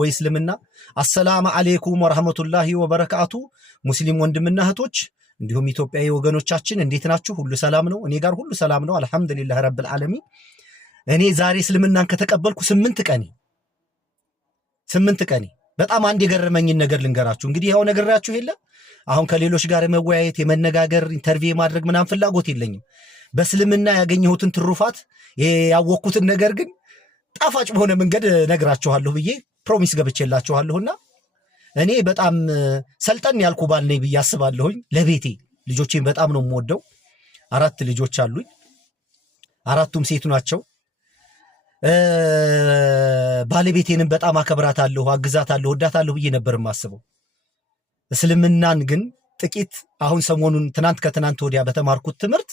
ወይስልምና አሰላሙ አለይኩም ወራህመቱላሂ ወበረካቱ ሙስሊም ወንድምና እህቶች እንዲሁም ኢትዮጵያዊ ወገኖቻችን እንዴት ናችሁ? ሁሉ ሰላም ነው? እኔ ጋር ሁሉ ሰላም ነው አልহামዱሊላህ ረብል ዓለሚን። እኔ ዛሬ እስልምናን ከተቀበልኩ 8 ቀኔ በጣም አንድ የገረመኝን ነገር ልንገራችሁ። እንግዲህ ያው ነገራችሁ የለ አሁን ከሌሎች ጋር መወያየት የመነጋገር ኢንተርቪው ማድረግ ምናምን ፍላጎት የለኝም። በእስልምና ያገኘሁትን ትሩፋት ያወቅኩትን ነገር ግን ጣፋጭ በሆነ መንገድ ነግራችኋለሁ ብዬ ፕሮሚስ ገብቼላችኋለሁና እኔ በጣም ሰልጠን ያልኩ ባል ነኝ ብዬ አስባለሁኝ። ለቤቴ ልጆቼን በጣም ነው የምወደው። 4 ልጆች አሉኝ። 4ቱም ሴት ናቸው። ባለቤቴንም በጣም አከብራታለሁ፣ አግዛታለሁ፣ ወዳታለሁ ብዬ ነበር የማስበው። እስልምናን ግን ጥቂት አሁን ሰሞኑን ከትናንት ወዲያ በተማርኩት ትምህርት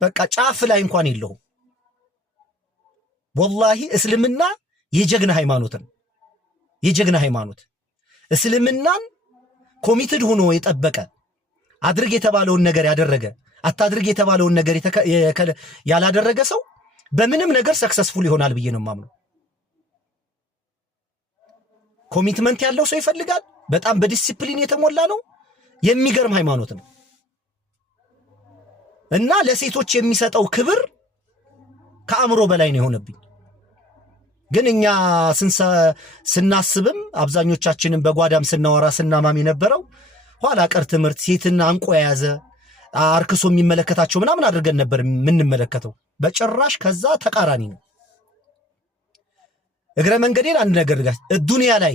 በቃ ጫፍ ላይ እንኳን የለውም። ወላሂ እስልምና የጀግና ሃይማኖት እስልምናን ኮሚትድ ሆኖ የጠበቀ አድርግ የተባለውን ነገር ያደረገ አታድርግ የተባለውን ነገር ያላደረገ ሰው በምንም ነገር ሰክሰስፉል ይሆናል ብዬ ነው የማምነው። ኮሚትመንት ያለው ሰው ይፈልጋል። በጣም በዲሲፕሊን የተሞላ ነው። የሚገርም ሃይማኖት ነው እና ለሴቶች የሚሰጠው ክብር ከአእምሮ በላይ ነው የሆነብኝ። ግን እኛ ስናስብም አብዛኞቻችንን በጓዳም ስናወራ ስናማም የነበረው ኋላ ቀር ትምህርት ሴትን አንቆ የያዘ አርክሶ የሚመለከታቸው ምናምን አድርገን ነበር የምንመለከተው። በጭራሽ ከዛ ተቃራኒ ነው። እግረ መንገዴን አንድ ነገር ጋር ዱንያ ላይ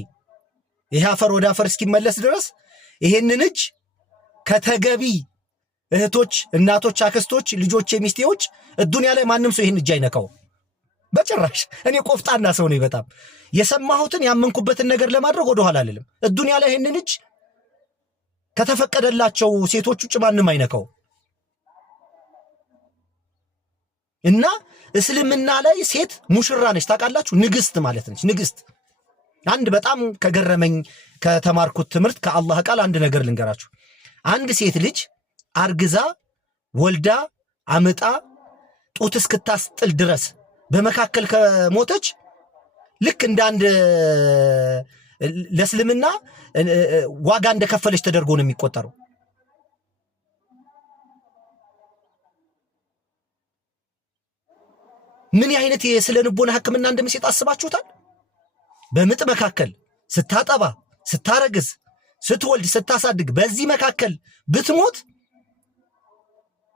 ይሄ አፈር ወደ አፈር እስኪመለስ ድረስ ይሄንን እጅ ከተገቢ እህቶች፣ እናቶች፣ አክስቶች፣ ልጆች፣ ሚስቴዎች ዱንያ ላይ ማንም ሰው ይሄን እጅ አይነካው በጭራሽ። እኔ ቆፍጣና ሰው ነኝ። በጣም የሰማሁትን ያመንኩበትን ነገር ለማድረግ ወደ ኋላ አልልም። ዱንያ ላይ ይሄንን እጅ ከተፈቀደላቸው ሴቶች ውጭ ማንም አይነካው እና እስልምና ላይ ሴት ሙሽራ ነች። ታውቃላችሁ? ንግስት ማለት ነች። ንግስት አንድ በጣም ከገረመኝ ከተማርኩት ትምህርት ከአላህ ቃል አንድ ነገር ልንገራችሁ። አንድ ሴት ልጅ አርግዛ ወልዳ አመጣ ጡት እስክታስጥል ድረስ በመካከል ከሞተች ልክ እንደ አንድ ለእስልምና ዋጋ እንደከፈለች ተደርጎ ነው የሚቆጠረው። ምን አይነት የስነ ልቦና ሕክምና እንደሚሰጥ አስባችሁታል? በምጥ መካከል ስታጠባ፣ ስታረግዝ፣ ስትወልድ፣ ስታሳድግ በዚህ መካከል ብትሞት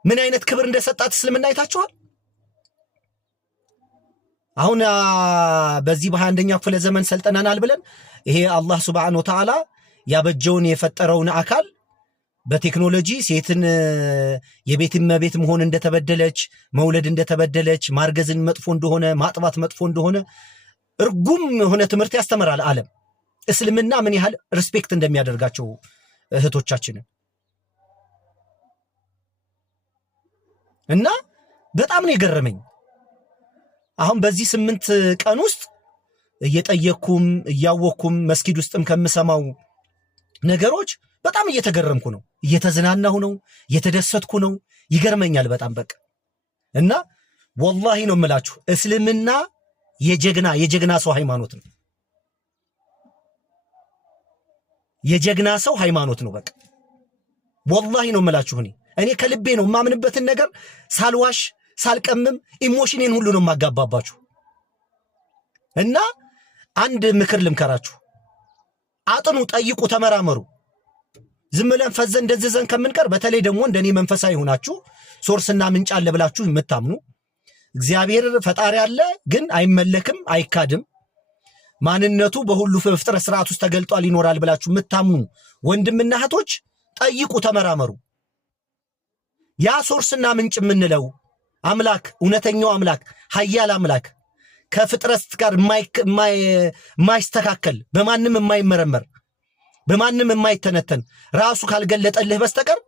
ምን አይነት ክብር እንደሰጣት እስልምና አይታችኋል? አሁን በዚህ በ21ኛው ክፍለ ዘመን ሰልጠናናል ብለን ይሄ አላህ ሱብሓነሁ ወተዓላ ያበጀውን የፈጠረውን አካል በቴክኖሎጂ ሴትን የቤት እመቤት መሆን እንደተበደለች፣ መውለድ እንደተበደለች፣ ማርገዝን መጥፎ እንደሆነ፣ ማጥባት መጥፎ እንደሆነ እርጉም የሆነ ትምህርት ያስተምራል ዓለም። እስልምና ምን ያህል ሪስፔክት እንደሚያደርጋቸው እህቶቻችንን እና በጣም ነው የገረመኝ። አሁን በዚህ 8 ቀን ውስጥ እየጠየቅኩም እያወቅኩም መስጊድ ውስጥም ከምሰማው ነገሮች በጣም እየተገረምኩ ነው፣ እየተዝናናሁ ነው፣ እየተደሰትኩ ነው። ይገርመኛል በጣም በቃ እና ወላሂ ነው የምላችሁ እስልምና የጀግና ሰው ሃይማኖት ነው። የጀግና ሰው ሃይማኖት ነው። በቃ ወላሂ ነው የምላችሁ እኔ ከልቤ ነው የማምንበትን ነገር ሳልዋሽ ሳልቀምም ኢሞሽኔን ሁሉ ነው የማጋባባችሁ። እና አንድ ምክር ልምከራችሁ፣ አጥኑ፣ ጠይቁ፣ ተመራመሩ። ዝም ብለን ፈዘን እንደዘዘን ከምንቀር በተለይ ደግሞ እንደኔ መንፈሳዊ ሆናችሁ ሶርስና ምንጭ አለ ብላችሁ የምታምኑ እግዚአብሔር ፈጣሪ አለ ግን አይመለክም አይካድም ማንነቱ በሁሉ ፍጥረት ስርዓት ውስጥ ተገልጧል ይኖራል ብላችሁ የምታምኑ ወንድምና እህቶች ጠይቁ፣ ተመራመሩ። ያ ሶርስና ምንጭ የምንለው አምላክ እውነተኛው አምላክ ኃያል አምላክ ከፍጥረት ጋር የማይስተካከል በማንም የማይመረመር በማንም የማይተነተን ራሱ ካልገለጠልህ በስተቀር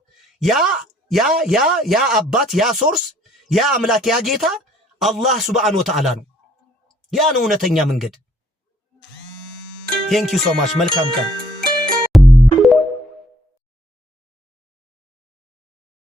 ያ አባት ያ ሶርስ ያ አምላክ ያ ጌታ አላህ ሱብሓነሁ ወተዓላ ነው። ያ ነው እውነተኛ መንገድ። ቴንክ ዩ ሶ ማች። መልካም ቀን።